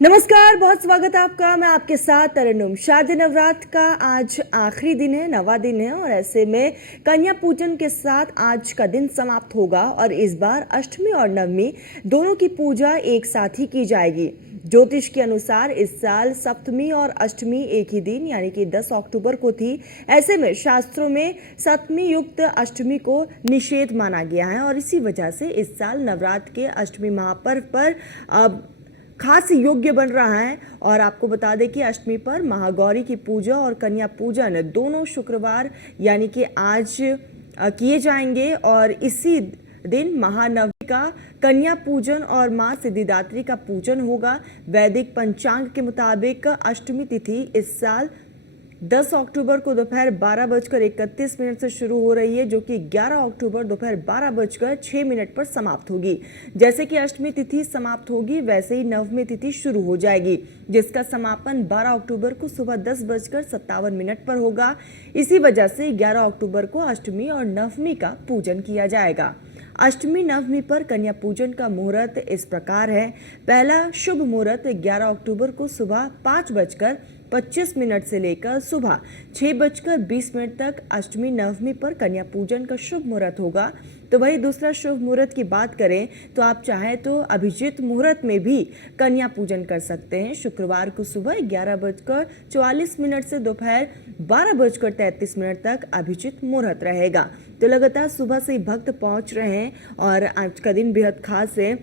नमस्कार, बहुत स्वागत है आपका। मैं आपके साथ तरन्नुम। शारदीय नवरात्र का आज आखिरी दिन है, नवा दिन है और ऐसे में कन्या पूजन के साथ आज का दिन समाप्त होगा और इस बार अष्टमी और नवमी दोनों की पूजा एक साथ ही की जाएगी। ज्योतिष के अनुसार इस साल सप्तमी और अष्टमी एक ही दिन यानी कि 10 अक्टूबर को थी। ऐसे में शास्त्रों में सप्तमी युक्त अष्टमी को निषेध माना गया है और इसी वजह से इस साल नवरात्र के अष्टमी महापर्व पर खास योग्य बन रहा है। और आपको बता दें कि अष्टमी पर महागौरी की पूजा और कन्या पूजन दोनों शुक्रवार यानी कि आज किए जाएंगे और इसी दिन महानवमी का कन्या पूजन और मां सिद्धिदात्री का पूजन होगा। वैदिक पंचांग के मुताबिक अष्टमी तिथि इस साल 10 अक्टूबर को दोपहर 12:31 से शुरू हो रही है, जो कि 11 अक्टूबर दोपहर 12:06 पर समाप्त होगी। जैसे कि अष्टमी तिथि समाप्त होगी वैसे ही नवमी तिथि शुरू हो जाएगी, जिसका समापन 12 अक्टूबर को सुबह 10:57 पर होगा। इसी वजह से 11 अक्टूबर को अष्टमी और नवमी का पूजन किया जाएगा। अष्टमी नवमी पर कन्या पूजन का मुहूर्त इस प्रकार है। पहला शुभ मुहूर्त 11 अक्टूबर को सुबह 5:25 से लेकर सुबह 6:20 तक अष्टमी नवमी पर कन्या पूजन का शुभ मुहूर्त होगा। तो वही दूसरा शुभ मुहूर्त की बात करें तो आप चाहें तो अभिजीत मुहूर्त में भी कन्या पूजन कर सकते हैं। शुक्रवार को सुबह 11:44 से दोपहर 12:33 तक अभिजीत मुहूर्त रहेगा। तो लगातार सुबह से ही भक्त पहुंच रहे हैं और आज का दिन बेहद खास है।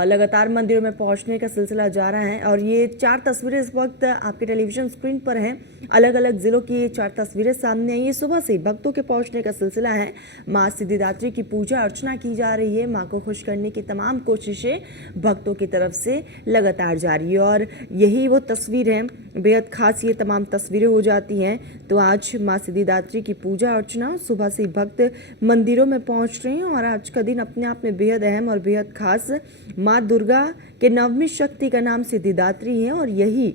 लगातार मंदिरों में पहुंचने का सिलसिला जा रहा है और ये 4 तस्वीरें इस वक्त आपके टेलीविजन स्क्रीन पर हैं। अलग अलग जिलों की ये 4 तस्वीरें सामने आई। ये सुबह से भक्तों के पहुंचने का सिलसिला है। मां सिद्धिदात्री की पूजा अर्चना की जा रही है। मां को खुश करने की तमाम कोशिशें भक्तों की तरफ से लगातार जारी है और यही वो तस्वीर है। बेहद खास ये तमाम तस्वीरें हो जाती हैं। तो आज मां सिद्धिदात्री की पूजा अर्चना सुबह से भक्त मंदिरों में पहुंच रहे हैं और आज का दिन अपने आप में बेहद अहम और बेहद खास। माँ दुर्गा के नवमी शक्ति का नाम सिद्धिदात्री है और यही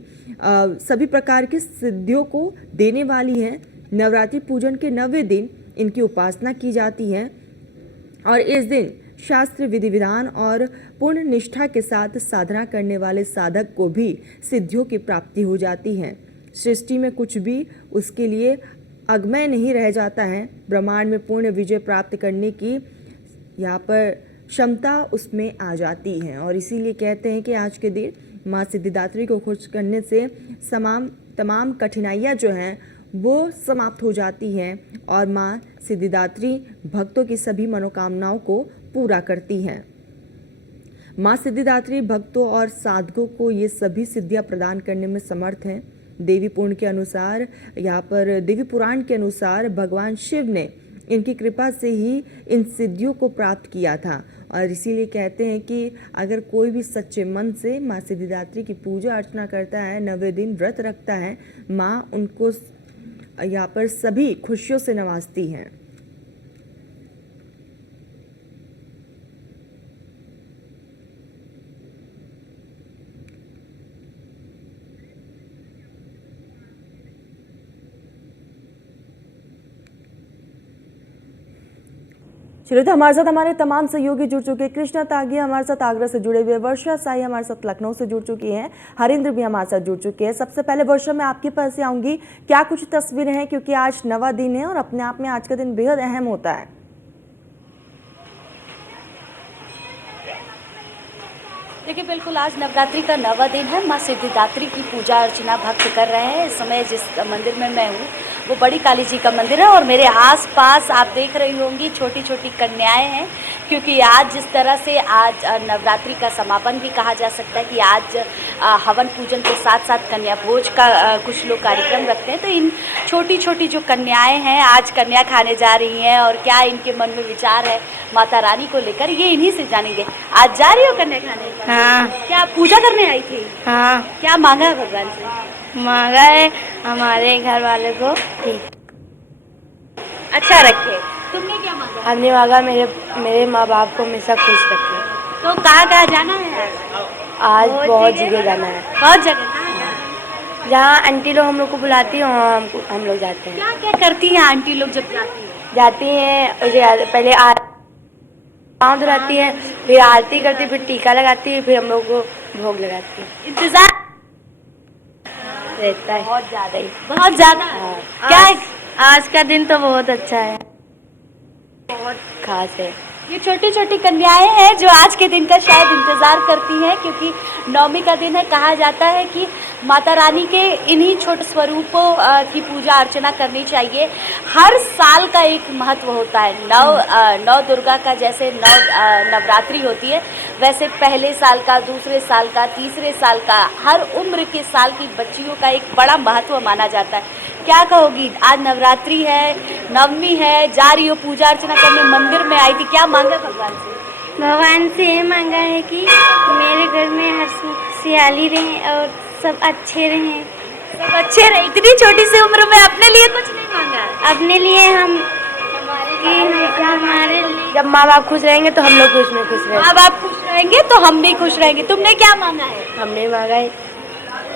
सभी प्रकार की सिद्धियों को देने वाली है। नवरात्रि पूजन के 9वें दिन इनकी उपासना की जाती है और इस दिन शास्त्र विधि विधान और पूर्ण निष्ठा के साथ साधना करने वाले साधक को भी सिद्धियों की प्राप्ति हो जाती है। सृष्टि में कुछ भी उसके लिए अगमय नहीं रह जाता है। ब्रह्मांड में पूर्ण विजय प्राप्त करने की यहाँ पर क्षमता उसमें आ जाती है और इसीलिए कहते हैं कि आज के दिन माँ सिद्धिदात्री को खुश करने से तमाम कठिनाइयाँ जो हैं वो समाप्त हो जाती हैं और माँ सिद्धिदात्री भक्तों की सभी मनोकामनाओं को पूरा करती हैं। माँ सिद्धिदात्री भक्तों और साधकों को ये सभी सिद्धियाँ प्रदान करने में समर्थ हैं। देवी पुराण के अनुसार यहाँ पर देवी पुराण के अनुसार भगवान शिव ने इनकी कृपा से ही इन सिद्धियों को प्राप्त किया था और इसीलिए कहते हैं कि अगर कोई भी सच्चे मन से माँ सिद्धिदात्री की पूजा अर्चना करता है, 9वें दिन व्रत रखता है, माँ उनको यहाँ पर सभी खुशियों से नवाजती हैं। चलिए, तो हमारे साथ हमारे तमाम सहयोगी जुड़ चुके हैं। कृष्णा तागी हमारे साथ आगरा से जुड़े हुए, वर्षा साई हमारे साथ लखनऊ से जुड़ चुकी हैं, हरिंद्र भी हमारे साथ जुड़ चुके हैं। सबसे पहले वर्षा मैं आपके पास से आऊंगी, क्या कुछ तस्वीरें हैं क्योंकि आज नवा दिन है और अपने आप में आज का दिन बेहद अहम होता है। देखिए, बिल्कुल आज नवरात्रि का 9वां दिन है। माँ सिद्धिदात्री की पूजा अर्चना भक्त कर रहे हैं। इस समय जिस मंदिर में मैं हूँ वो बड़ी काली जी का मंदिर है और मेरे आसपास आप देख रही होंगी छोटी छोटी कन्याएं हैं, क्योंकि आज जिस तरह से आज नवरात्रि का समापन भी कहा जा सकता है कि आज हवन पूजन के साथ साथ कन्या भोज का कुछ लोग कार्यक्रम रखते हैं। तो इन छोटी छोटी जो कन्याएं हैं आज कन्या खाने जा रही हैं और क्या इनके मन में विचार है माता रानी को लेकर, ये इन्हीं से जानेंगे। आज जा रही हो कन्या खाने? हाँ। क्या पूजा करने आई थी? हाँ। क्या मांगा है भगवान से? मांगा है हमारे घर वाले को ठीक अच्छा रखे। तुमने क्या मांगा? हमने मांगा मेरे माँ बाप को हमेशा खुश रखे। तो कहाँ कहाँ जाना है आज बहुत जगह जाना है। बहुत जगह? कहाँ जाना? जहाँ आंटी लोग हम लोग को बुलाती हैं वहाँ हम लोग जाते हैं। क्या क्या करती हैं आंटी लोग जब जाती हैं? पहले पाँव धुलाती हैं, फिर आरती करती, फिर टीका लगाती है, फिर हम लोग को भोग लगाती हूँ। इंतजार रहता है। बहुत ज्यादा ही, बहुत ज्यादा। क्या आज का दिन तो बहुत अच्छा है, बहुत खास है। ये छोटी छोटी कन्याएं हैं जो आज के दिन का शायद इंतजार करती हैं, क्योंकि नवमी का दिन है। कहा जाता है कि माता रानी के इन्हीं छोटे स्वरूपों की पूजा अर्चना करनी चाहिए। हर साल का एक महत्व होता है। नौ दुर्गा का जैसे नवरात्रि होती है, वैसे पहले साल का, दूसरे साल का, तीसरे साल का, हर उम्र के साल की बच्चियों का एक बड़ा महत्व माना जाता है। क्या कहोगी, आज नवरात्रि है, नवमी है, जा रही हो पूजा अर्चना करने, मंदिर में आई थी, क्या मांगा भगवान से? भगवान से ये मांगा है कि मेरे घर में हर सुख खुशहाली रहे और सब अच्छे रहें। सब अच्छे रहे। इतनी छोटी सी उम्र में अपने लिए कुछ नहीं मांगा? अपने लिए हमारे लिए जब माँ बाप खुश रहेंगे तो हम लोग खुश में खुश रहेंगे। माँ बाप खुश रहेंगे तो हम भी खुश रहेंगे। तुमने क्या मांगा है? हमने मांगा है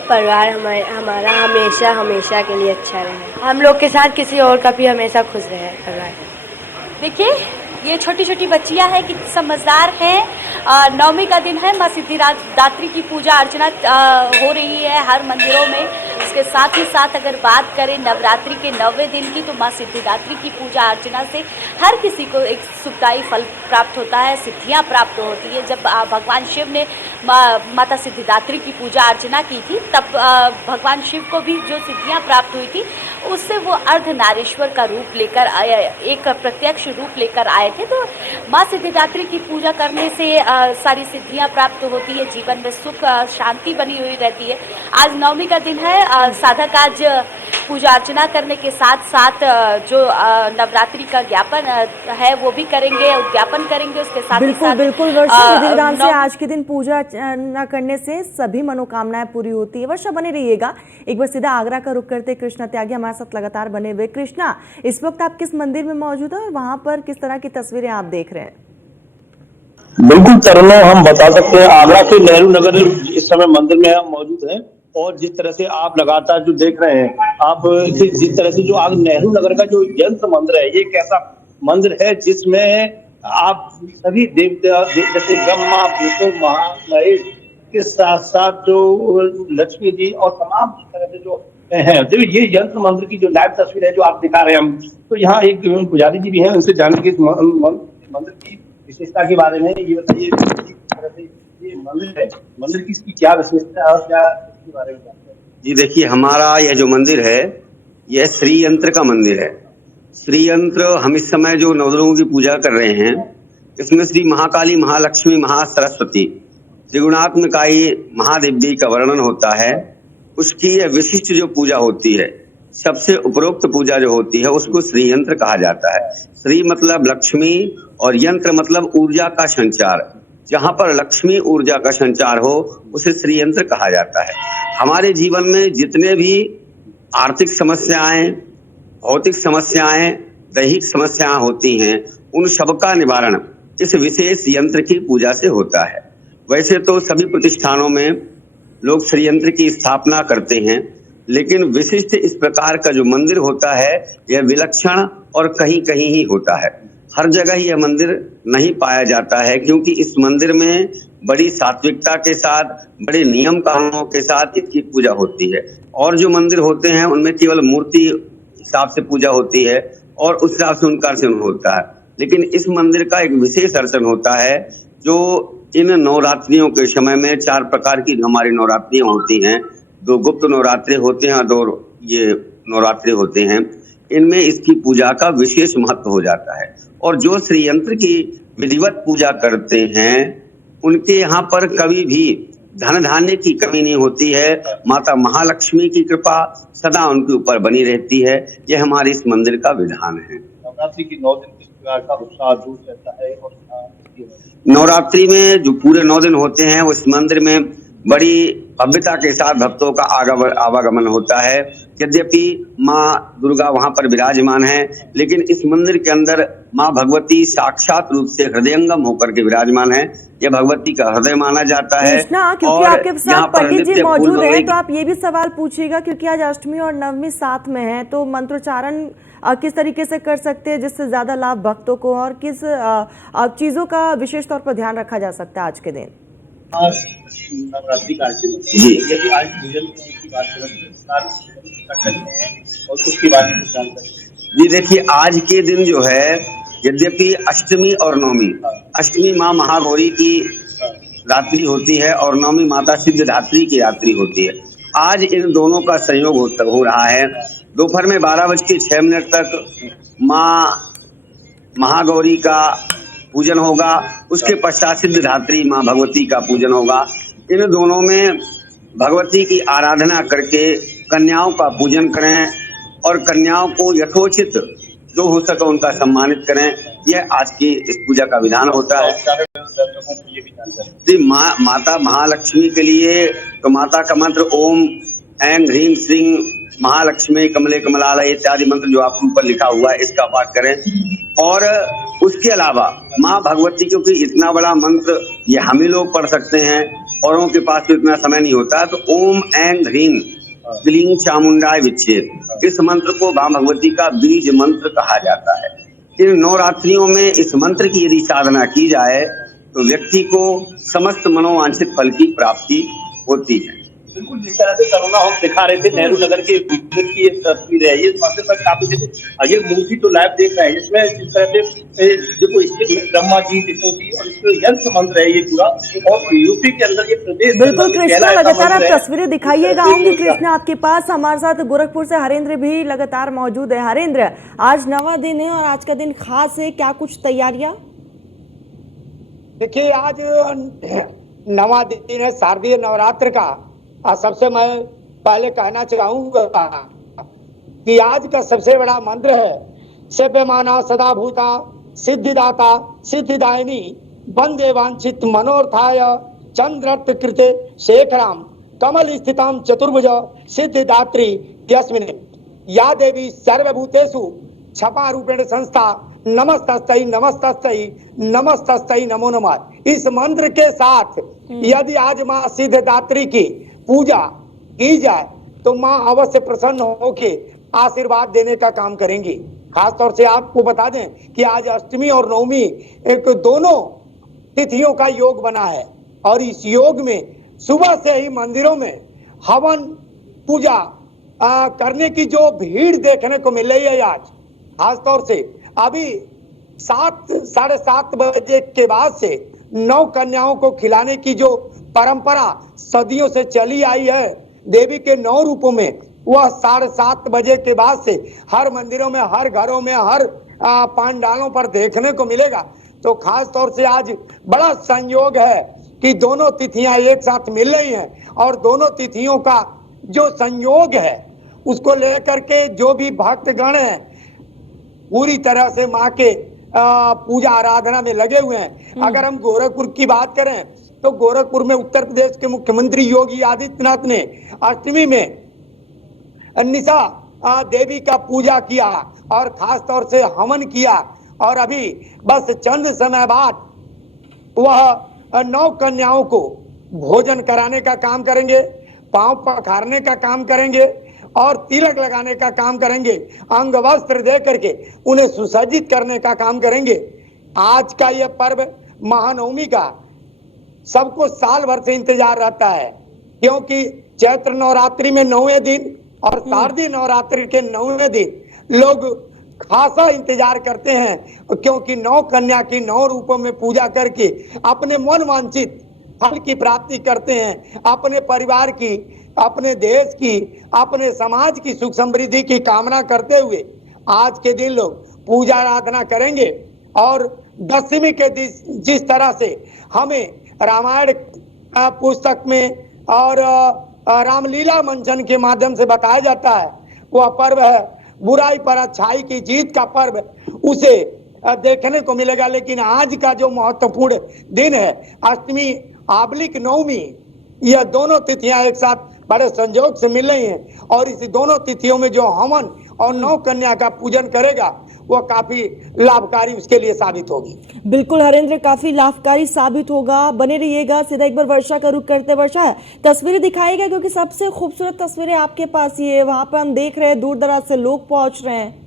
परिवार हमारा हमेशा हमेशा के लिए अच्छा रहे, हम लोग के साथ किसी और का भी हमेशा खुश रहे परिवार। देखिए, ये छोटी छोटी बच्चियां हैं कि समझदार हैं। नवमी का दिन है, माँ सिद्धिदात्री की पूजा अर्चना हो रही है हर मंदिरों में। इसके साथ ही साथ अगर बात करें नवरात्रि के 9वें दिन की, तो माँ सिद्धिदात्री की पूजा अर्चना से हर किसी को एक सुखदायी फल प्राप्त होता है, सिद्धियाँ प्राप्त होती है। जब भगवान शिव ने माता सिद्धिदात्री की पूजा अर्चना की थी, तब भगवान शिव को भी जो सिद्धियाँ प्राप्त हुई थी, उससे वो अर्धनारीश्वर का रूप लेकर एक प्रत्यक्ष रूप लेकर आए थे। तो माँ सिद्धिदात्री की पूजा करने से सारी सिद्धियाँ प्राप्त होती है, जीवन में सुख शांति बनी हुई रहती है। आज नवमी का दिन है। साधक आज पूजा अर्चना करने के साथ साथ जो नवरात्रि का ज्ञापन है वो भी करेंगे, उद्यापन करेंगे। उसके साथ ही साथ बिल्कुल वर्षा, विधि विधान से आज के दिन पूजा अर्चना करने से सभी मनोकामनाएं पूरी होती है। वर्षा, बने रहिएगा। एक बार सीधा आगरा का रुख करते कृष्णा त्यागी हमारे साथ लगातार बने हुए। कृष्णा, इस वक्त आप किस मंदिर में मौजूद है और वहां पर किस तरह की तस्वीरें आप देख रहे हैं? बिल्कुल तरन्नुम, हम बता सकते हैं आगरा के नेहरू नगर इस समय मंदिर में हम मौजूद हैं। और जिस तरह से आप लगातार जो देख रहे हैं, आप जिस तरह से जो आज नेहरू नगर का जो यंत्र मंदिर है, ये एक ऐसा मंदिर है जिसमें आप सभी देवता जैसे ब्रह्मा विष्णु महामहेश के साथ साथ जो लक्ष्मी जी और तमाम जिस तरह से जो है, जो ये यंत्र मंदिर की जो लाइव तस्वीर है जो आप दिखा रहे हैं हम, तो यहाँ एक पुजारी जी भी हैं, उनसे जानने की मंदिर की विशेषता के बारे में। ये बताइए किस तरह से ये मंदिर है, मंदिर की इसकी क्या विशेषता है और क्या इसके बारे में जानते हैं? जी देखिए, हमारा यह जो मंदिर है, यह श्री यंत्र का मंदिर है। श्री यंत्र हम इस समय जो नवदुर्गों की पूजा कर रहे हैं, इसमें श्री महाकाली, महालक्ष्मी, महासरस्वती, त्रिगुणात्मकाई महादेवी का वर्णन होता है। उसकी यह विशिष्ट जो पूजा होती है, सबसे उपरोक्त पूजा जो होती है, उसको श्री यंत्र कहा जाता है। श्री मतलब लक्ष्मी और यंत्र मतलब ऊर्जा का संचार। जहां पर लक्ष्मी ऊर्जा का संचार हो उसे श्री यंत्र कहा जाता है। हमारे जीवन में जितने भी आर्थिक समस्याएं, भौतिक समस्याएं, दैहिक समस्याएं होती हैं, उन सबका निवारण इस विशेष यंत्र की पूजा से होता है। वैसे तो सभी प्रतिष्ठानों में लोग श्री यंत्र की स्थापना करते हैं, लेकिन विशिष्ट इस प्रकार का जो मंदिर होता है, यह विलक्षण और कहीं कहीं ही होता है। हर जगह यह मंदिर नहीं पाया जाता है, क्योंकि इस मंदिर में बड़ी सात्विकता के साथ, बड़े नियम कानूनों के साथ इसकी पूजा होती है। और जो मंदिर होते हैं उनमें केवल मूर्ति हिसाब से पूजा होती है और उस हिसाब से उनका अर्चन होता है। लेकिन इस मंदिर का एक विशेष अर्चन होता है, जो इन नवरात्रियों के समय में 4 प्रकार की हमारी नवरात्रियां होती हैं। 2 गुप्त नवरात्रि होते हैं, 2 ये नवरात्रि होते हैं। इनमें इसकी पूजा का विशेष महत्व हो जाता है। और जो श्री यंत्र की विधिवत पूजा करते हैं, उनके यहाँ पर कभी भी धन धान्य की कमी नहीं होती है। माता महालक्ष्मी की कृपा सदा उनके ऊपर बनी रहती है। यह हमारे इस मंदिर का विधान है। नवरात्रि की 9 दिन किस प्रकार का उत्साह जोश रहता है? और नवरात्रि में जो पूरे 9 दिन होते हैं, उस मंदिर में बड़ी भव्यता के साथ भक्तों का आवागमन होता है। यद्यपि माँ दुर्गा वहां पर विराजमान है, लेकिन इस मंदिर के अंदर माँ भगवती साक्षात रूप से हृदयंगम होकर के विराजमान है। यह भगवती का हृदय माना जाता है। कृष्णा, क्योंकि आपके साथ पंडित जी मौजूद हैं, तो आप ये भी सवाल पूछिएगा, क्योंकि आज अष्टमी और नवमी साथ में है, तो मंत्रोच्चारण किस तरीके से कर सकते हैं जिससे ज्यादा लाभ भक्तों को, और किस चीजों का विशेष तौर पर ध्यान रखा जा सकता है आज के दिन? नवरात्रि का आयोजन जी। यदि आज पूजन की बात करें तो विस्तार से कर सकते हैं और उसके बारे में कुछ जानकारी। जी देखिए, आज के दिन जो है, यद्यपि अष्टमी और नवमी, अष्टमी माँ महागौरी की रात्रि होती है और नवमी माता सिद्धिदात्री की रात्रि होती है। आज इन दोनों का संयोग हो रहा है। दोपहर में 12:06 तक माँ महागौरी का पूजन होगा, उसके पश्चात सिद्धिदात्री माँ भगवती का पूजन होगा। इन दोनों में भगवती की आराधना करके कन्याओं का पूजन करें और कन्याओं को यथोचित जो हो सके उनका सम्मानित करें। यह आज की इस पूजा का विधान होता है। जी, माता महालक्ष्मी के लिए तो माता का मंत्र ओम ऐं ह्रीं श्रीं महालक्ष्मी कमले कमलालय इत्यादि मंत्र जो आपके ऊपर लिखा हुआ है, इसका पाठ करें। और उसके अलावा माँ भगवती, क्योंकि इतना बड़ा मंत्र ये हम ही लोग पढ़ सकते हैं, औरों के पास तो इतना समय नहीं होता, तो ओम ऐं ह्रीं क्लीं चामुंडाय विच्छेद, इस मंत्र को माँ भगवती का बीज मंत्र कहा जाता है। इन नवरात्रियों में इस मंत्र की यदि साधना की जाए तो व्यक्ति को समस्त मनोवांछित फल की प्राप्ति होती है। बिल्कुल, जिस तरह से करुणा हम दिखा रहे थे नेहरू नगर के विद्युत की एक तस्वीर है, ये मंदिर पर काफी ये मूर्ति तो लाइव देख रहे हैं, इसमें जिस तरह से देखो इसके ब्रह्मा जी विष्णु और इसमें यंत्र मंत्र है ये पूरा, और यूपी के अंदर ये प्रदेश बिल्कुल कृष्णा, लगातार आप तस्वीरें दिखाइएगा। आऊंगी कृष्णा आपके पास। हमारे साथ गोरखपुर से हरेंद्र भी लगातार मौजूद है। हरेंद्र, आज नवा दिन है और आज का दिन खास है, क्या कुछ तैयारियां? देखिए, आज नवा दिन है शारदीय नवरात्र का। सबसे मैं पहले कहना चाहूंगा कि आज का सबसे बड़ा मंत्र है सेव्यमाना सदा भूता सिद्धिदाता सिद्धिदायिनी वंदे वांछित मनोरथाय चंद्ररत्न कृते शेखराम कमल स्थिताम चतुर्भुज सिद्धिदात्री यस्मिन् या देवी सर्वभूतेषु छपा रूपेण संस्था नमस्तस्तै नमस्तस्तै नमस्तस्तै नमो नमः। इस मंत्र के साथ यदि आज माँ सिद्धिदात्री की पूजा की जाए तो माँ अवश्य प्रसन्न होके आशीर्वाद देने का काम करेंगी। खास तौर से आपको बता दें कि आज अष्टमी और नवमी एक दोनों तिथियों का योग बना है और इस योग में सुबह से ही मंदिरों में हवन पूजा करने की जो भीड़ देखने को मिल रही है आज, खास तौर से अभी 7-7:30 बजे के बाद से 9 कन्याओं को खिलाने की जो परंपरा सदियों से चली आई है देवी के 9 रूपों में, वह 7:30 बजे के बाद से हर मंदिरों में, हर घरों में, हर पंडालों पर देखने को मिलेगा। तो खास तौर से आज बड़ा संयोग है कि दोनों तिथियां एक साथ मिल रही हैं और दोनों तिथियों का जो संयोग है उसको लेकर के जो भी भक्तगण हैं पूरी तरह से माँ के पूजा आराधना में लगे हुए हैं। अगर हम गोरखपुर की बात करें तो गोरखपुर में उत्तर प्रदेश के मुख्यमंत्री योगी आदित्यनाथ ने अष्टमी में निशा देवी का पूजा किया और खास तौर से हवन किया और अभी बस चंद समय बाद वह 9 कन्याओं को भोजन कराने का काम करेंगे, पांव पखारने का काम करेंगे और तिलक लगाने का काम करेंगे, अंग वस्त्र दे करके उन्हें सुसज्जित करने का काम करेंगे। आज का यह पर्व महानवमी का सबको साल भर से इंतजार रहता है, क्योंकि चैत्र नवरात्रि में 9वें दिन और शारदीय नवरात्रि के 9वें दिन लोग खासा इंतजार करते हैं, क्योंकि 9 कन्या की 9 रूपों में पूजा करके अपने मन वांछित फल की प्राप्ति करते हैं। अपने परिवार की, अपने देश की, अपने समाज की सुख समृद्धि की कामना करते हुए आज के दिन लोग पूजा आराधना करेंगे। और दशमी के दिन जिस तरह से हमें रामायण पुस्तक में और रामलीला मंचन के माध्यम से बताया जाता है, वह पर्व है बुराई पर अच्छाई की जीत का पर्व, उसे देखने को मिलेगा। लेकिन आज का जो महत्वपूर्ण दिन है अष्टमी आबलिक नवमी, यह दोनों तिथियां एक साथ बड़े संयोग से मिल रही हैं और इस दोनों तिथियों में जो हवन और 9 कन्या का पूजन करेगा वह काफी लाभकारी उसके लिए साबित होगी। बिल्कुल हरेंद्र, काफी लाभकारी साबित होगा। बने रहिएगा। सीधा एक बार वर्षा का रुख करते, वर्षा तस्वीरें दिखाएगा क्योंकि सबसे खूबसूरत तस्वीरें आपके पास ही है। वहां पर हम देख रहे हैं दूर दराज से लोग पहुंच रहे हैं।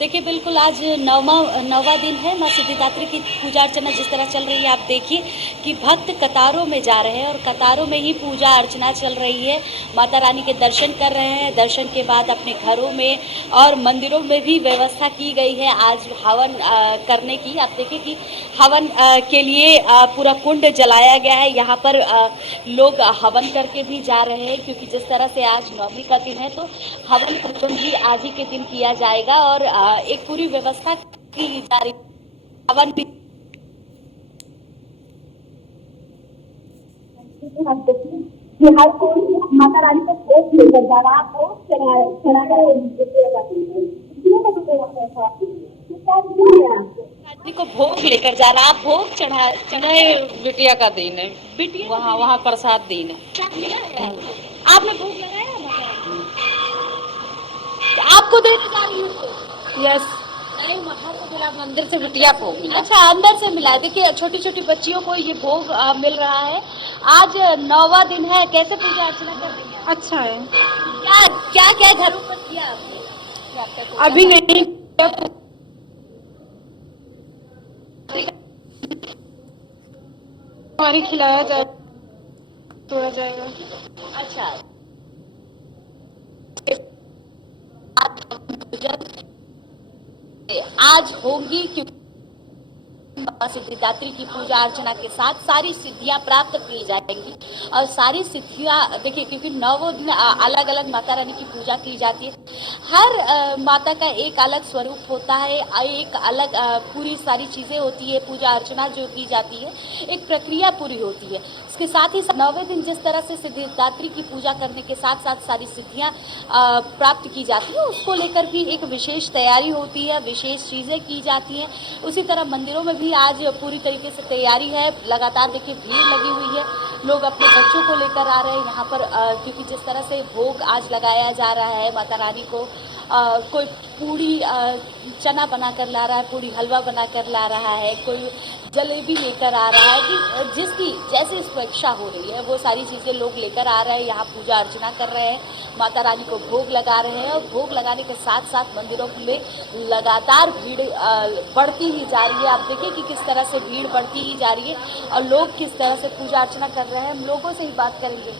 देखिए बिल्कुल आज नौवा दिन है। माँ सिद्धिदात्री की पूजा अर्चना जिस तरह चल रही है, आप देखिए कि भक्त कतारों में जा रहे हैं और कतारों में ही पूजा अर्चना चल रही है। माता रानी के दर्शन कर रहे हैं। दर्शन के बाद अपने घरों में और मंदिरों में भी व्यवस्था की गई है आज हवन करने की। आप देखिए कि हवन के लिए पूरा कुंड जलाया गया है। यहाँ पर लोग हवन करके भी जा रहे हैं, क्योंकि जिस तरह से आज नवमी का दिन है तो हवन पूजन भी आज ही के दिन किया जाएगा और एक पूरी व्यवस्था की जा रही है। हवन भी हर कोई माता रानी को भोग लेकर जा रहा हो, रात्रि को भोग लेकर जा रहा। आप भोग चढ़ाए बिटिया का दिन है, बिटिया वहाँ प्रसाद दिन है। आपने भोग लगाया आपको देने जा रही हूँ। यस, नहीं वहाँ से मिला, मंदिर से बिटिया को मिला। अच्छा, अंदर से मिला। देखिए छोटी छोटी बच्चियों को ये भोग मिल रहा है। आज नौवा दिन है, कैसे पूजा अर्चना कर रही हैं? अच्छा है। क्या क्या घरों पर किया आपने? अभी नहीं, हमारी खिलाया जाए, तोड़ा जाएगा। अच्छा, आज होंगी क्योंकि माँ सिद्धिदात्री की पूजा अर्चना के साथ सारी सिद्धियां प्राप्त की जाएंगी। और सारी सिद्धियां देखिए, क्योंकि 9 दिन अलग अलग माता रानी की पूजा की जाती है। हर माता का एक अलग स्वरूप होता है, एक अलग पूरी सारी चीज़ें होती है। पूजा अर्चना जो की जाती है, एक प्रक्रिया पूरी होती है। इसके साथ ही 9वें दिन जिस तरह से सिद्धिदात्री की पूजा करने के साथ साथ सारी सिद्धियां प्राप्त की जाती है, उसको लेकर भी एक विशेष तैयारी होती है, विशेष चीज़ें की जाती हैं। उसी तरह मंदिरों में भी आज पूरी तरीके से तैयारी है। लगातार देखिए भीड़ लगी हुई है, लोग अपने बच्चों को लेकर आ रहे हैं यहाँ पर, क्योंकि जिस तरह से भोग आज लगाया जा रहा है माता रानी को, कोई पूड़ी चना बना कर ला रहा है, पूड़ी हलवा बना कर ला रहा है, कोई जलेबी लेकर आ रहा है, कि जिसकी जैसे इसको इच्छा हो रही है वो सारी चीज़ें लोग लेकर आ रहे हैं। यहाँ पूजा अर्चना कर रहे हैं, माता रानी को भोग लगा रहे हैं और भोग लगाने के साथ साथ मंदिरों में लगातार भीड़ बढ़ती ही जा रही है। आप देखिए कि किस तरह से भीड़ बढ़ती ही जा रही है और लोग किस तरह से पूजा अर्चना कर रहे हैं। हम लोगों से ही बात करेंगे।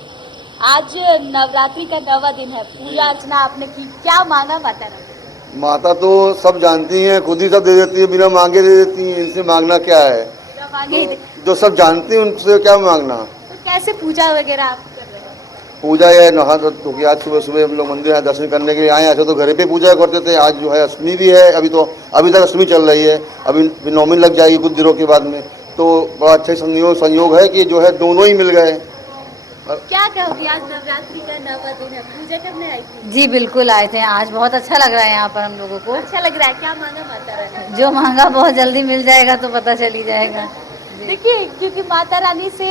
आज नवरात्रि का 9वां दिन है, पूजा अर्चना आपने की, क्या मांगा माता रानी? माता तो सब जानती हैं, खुद ही सब दे देती है, बिना मांगे दे देती हैं। इनसे मांगना क्या है? जो सब जानती हैं उनसे क्या मांगना। तो कैसे पूजा वगैरह आप कर रहे हैं? पूजा या नहा धो आज सुबह सुबह हम लोग मंदिर यहाँ दर्शन करने के लिए आए। ऐसे तो घर पे पूजा करते थे, आज जो है अष्टमी भी है। अभी तक अष्टमी चल रही है, अभी नवमी लग जाएगी कुछ दिनों के बाद में। तो बड़ा अच्छे संयोग है कि जो है दोनों ही मिल गए। क्या कहोगी, आज नवरात्रि का 9वां दिन है, पूजा करने आई थी? जी बिल्कुल आए थे, आज बहुत अच्छा लग रहा है यहाँ पर हम लोगों को। अच्छा लग रहा है। क्या मांगा माता रानी? जो मांगा बहुत जल्दी मिल जाएगा, तो पता चल ही जाएगा। देखिए, क्योंकि माता रानी से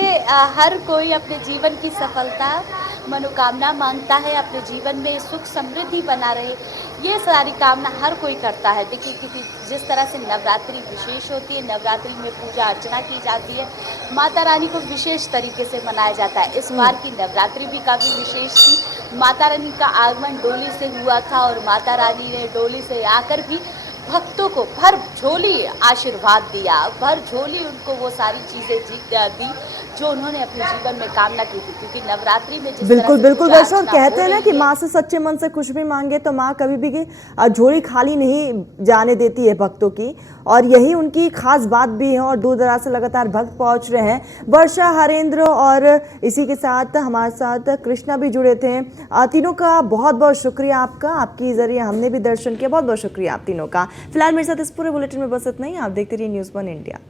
हर कोई अपने जीवन की सफलता मनोकामना मांगता है, अपने जीवन में सुख समृद्धि बना रहे, ये सारी कामना हर कोई करता है। देखिए क्योंकि जिस तरह से नवरात्रि विशेष होती है, नवरात्रि में पूजा अर्चना की जाती है, माता रानी को विशेष तरीके से मनाया जाता है। इस बार की नवरात्रि भी काफ़ी विशेष थी। माता रानी का आगमन डोली से हुआ था और माता रानी ने डोली से आकर भी भक्तों को भर झोली आशीर्वाद दिया, भर झोली उनको वो सारी चीज़ें दी जो उन्होंने अपने जीवन में कामना की थी। क्योंकि नवरात्रि में बिल्कुल वैष्णव कहते हैं ना कि माँ से सच्चे मन से कुछ भी मांगे तो माँ कभी भी झोली खाली नहीं जाने देती है भक्तों की, और यही उनकी खास बात भी है। और दूर दराज से लगातार भक्त पहुंच रहे हैं। वर्षा, हरेंद्र और इसी के साथ हमारे साथ कृष्णा भी जुड़े थे। तीनों का बहुत बहुत शुक्रिया आपका, आपके जरिए हमने भी दर्शन किया। बहुत बहुत शुक्रिया आप तीनों का। फिलहाल मेरे साथ इस पूरे बुलेटिन में बस इतना ही। आप देखते रहिए न्यूज़ 1 इंडिया।